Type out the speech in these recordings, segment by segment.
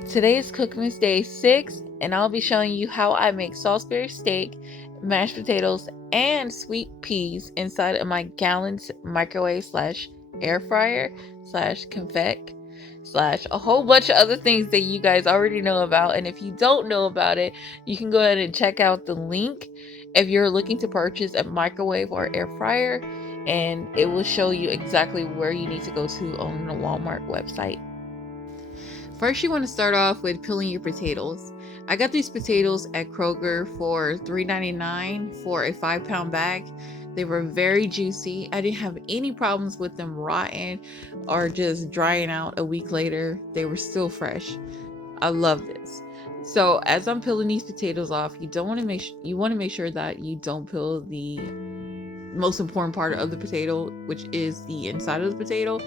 Today is Cookmas Day 6, and I'll be showing you how I make Salisbury steak, mashed potatoes, and sweet peas inside of my Galanz microwave slash air fryer slash convec slash a whole bunch of other things that you guys already know about. And if you don't know about it, you can go ahead and check out the link if you're looking to purchase a microwave or air fryer, and it will show you exactly where you need to go to on the Walmart website. First, you want to start off with peeling your potatoes. I got these potatoes at Kroger for $3.99 for a 5-pound bag. They were very juicy. I didn't have any problems with them rotting or just drying out a week later. They were still fresh. I love this. So as I'm peeling these potatoes off, you want to make sure that you don't peel the most important part of the potato, which is the inside of the potato.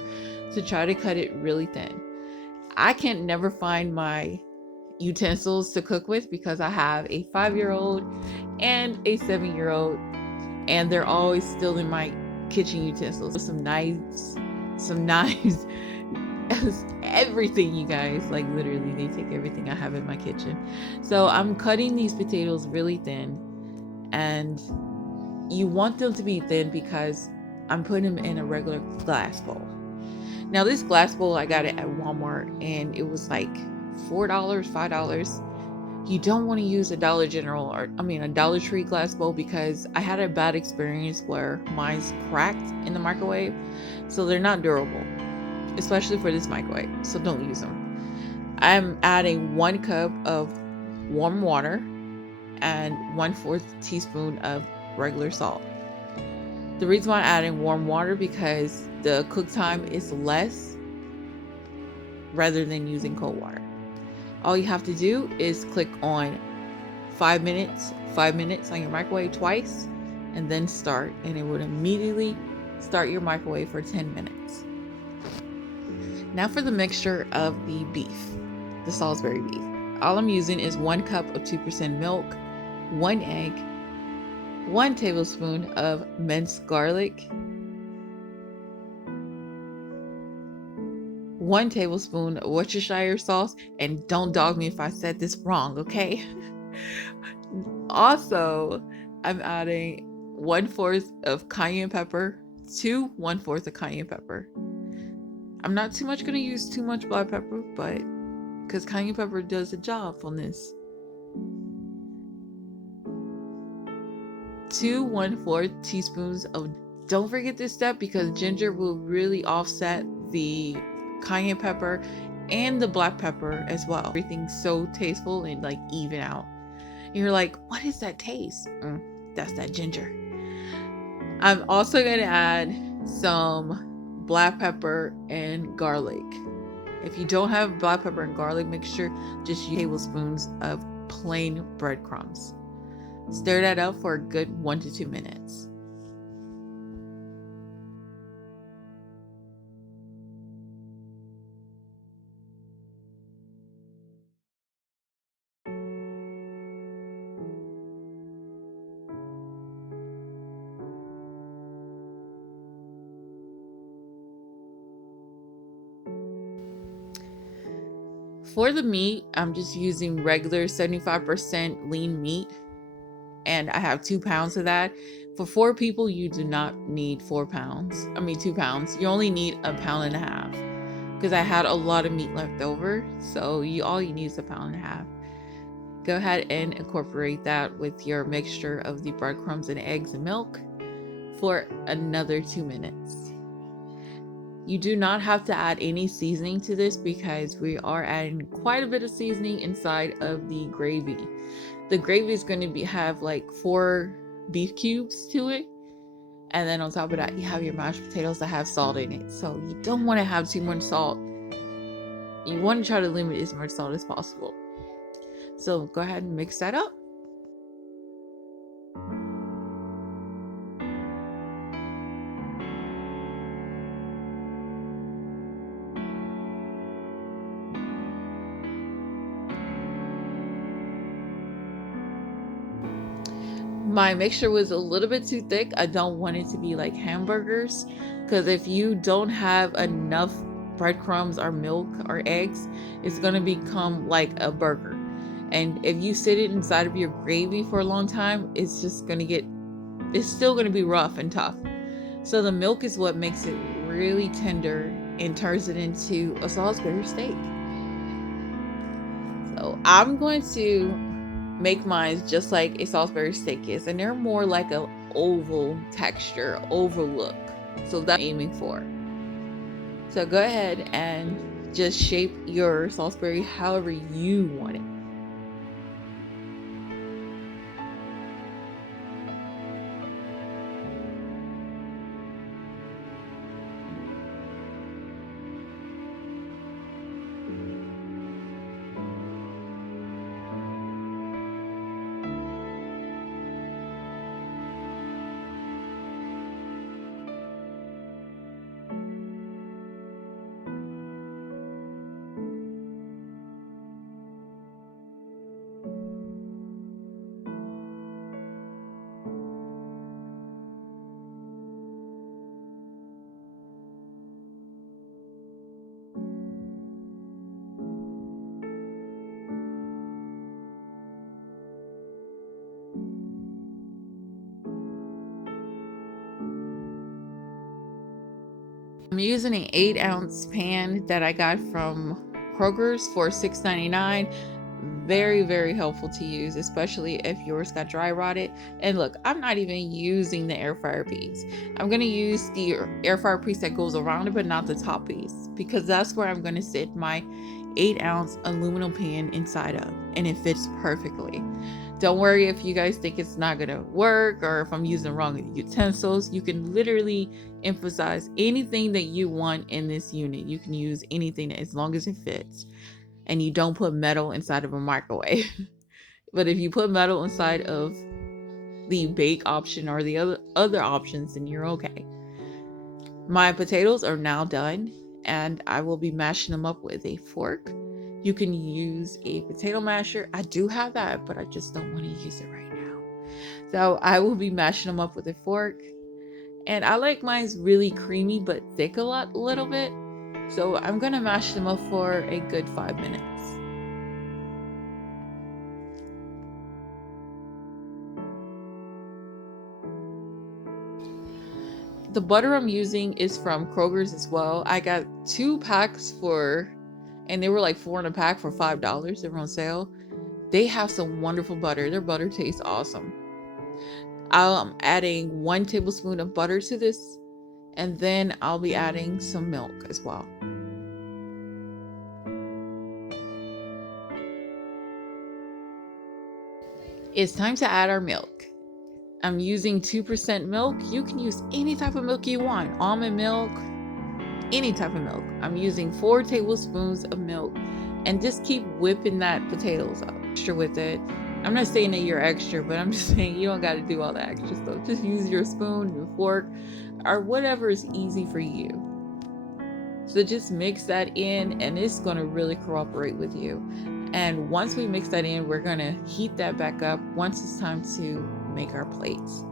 So try to cut it really thin. I can never find my utensils to cook with because I have a 5-year-old and a 7-year-old, and they're always still in my kitchen utensils. Some knives, everything, you guys. Like literally, they take everything I have in my kitchen. So I'm cutting these potatoes really thin, and you want them to be thin because I'm putting them in a regular glass bowl. Now this glass bowl, I got it at Walmart and it was like $4, $5. You don't want to use a Dollar General a Dollar Tree glass bowl because I had a bad experience where mine's cracked in the microwave. So they're not durable, especially for this microwave. So don't use them. I'm adding 1 cup of warm water and 1/4 teaspoon of regular salt. The reason why I'm adding warm water because the cook time is less rather than using cold water. All you have to do is click on 5 minutes on your microwave twice, and then start, and it would immediately start your microwave for 10 minutes. Now for the mixture of the beef, the Salisbury beef. All I'm using is 1 cup of 2% milk, 1 egg, 1 tablespoon of minced garlic, 1 tablespoon of Worcestershire sauce, and don't dog me if I said this wrong, okay? Also, I'm adding 1/4 of cayenne pepper to 1/4 of cayenne pepper. I'm not too much going to use too much black pepper, but because cayenne pepper does the job on this. 2 1/4 teaspoons of, don't forget this step because ginger will really offset the cayenne pepper and the black pepper as well. Everything's so tasteful and like even out. And you're like, what is that taste? That's that ginger. I'm also going to add some black pepper and garlic. If you don't have black pepper and garlic mixture, just use tablespoons of plain breadcrumbs. Stir that up for a good 1 to 2 minutes. For the meat, I'm just using regular 75% lean meat, and I have 2 pounds of that. For 4 people, you do not need 2 pounds. You only need 1.5 pounds because I had a lot of meat left over. So all you need is 1.5 pounds. Go ahead and incorporate that with your mixture of the breadcrumbs and eggs and milk for another 2 minutes. You do not have to add any seasoning to this because we are adding quite a bit of seasoning inside of the gravy. The gravy is going to have like 4 beef cubes to it. And then on top of that, you have your mashed potatoes that have salt in it. So you don't want to have too much salt. You want to try to limit as much salt as possible. So go ahead and mix that up. My mixture was a little bit too thick. I don't want it to be like hamburgers, because if you don't have enough breadcrumbs or milk or eggs, it's going to become like a burger. And if you sit it inside of your gravy for a long time, it's just going to get, it's still going to be rough and tough. So the milk is what makes it really tender and turns it into a Salisbury steak. So I'm going to make mine just like a Salisbury steak is, and they're more like a oval texture, oval look. So that's what I'm aiming for. So go ahead and just shape your Salisbury however you want it. I'm using an 8-ounce pan that I got from Kroger's for $6.99. Very, very helpful to use, especially if yours got dry rotted. And look, I'm not even using the air fryer piece. I'm going to use the air fryer piece that goes around it, but not the top piece, because that's where I'm going to sit my 8-ounce aluminum pan inside of, and it fits perfectly. Don't worry if you guys think it's not gonna work or if I'm using the wrong utensils. You can literally emphasize anything that you want in this unit. You can use anything as long as it fits, and you don't put metal inside of a microwave. But if you put metal inside of the bake option or the other options, then you're okay. My potatoes are now done, and I will be mashing them up with a fork. You can use a potato masher. I do have that, but I just don't want to use it right now. So I will be mashing them up with a fork. And I like mine's really creamy but thick a little bit. So I'm going to mash them up for a good 5 minutes. The butter I'm using is from Kroger's as well. I got 2 packs and they were like 4 in a pack for $5. They were on sale. They have some wonderful butter. Their butter tastes awesome. I'm adding 1 tablespoon of butter to this, and then I'll be adding some milk as well. It's time to add our milk. I'm using 2% milk. You can use any type of milk you want. Almond milk, any type of milk. I'm using 4 tablespoons of milk, and just keep whipping that potatoes up. Extra with it. I'm not saying that you're extra, but I'm just saying you don't got to do all the extra stuff. Just use your spoon, your fork, or whatever is easy for you. So just mix that in, and it's going to really cooperate with you. And once we mix that in, we're going to heat that back up once it's time to make our plates.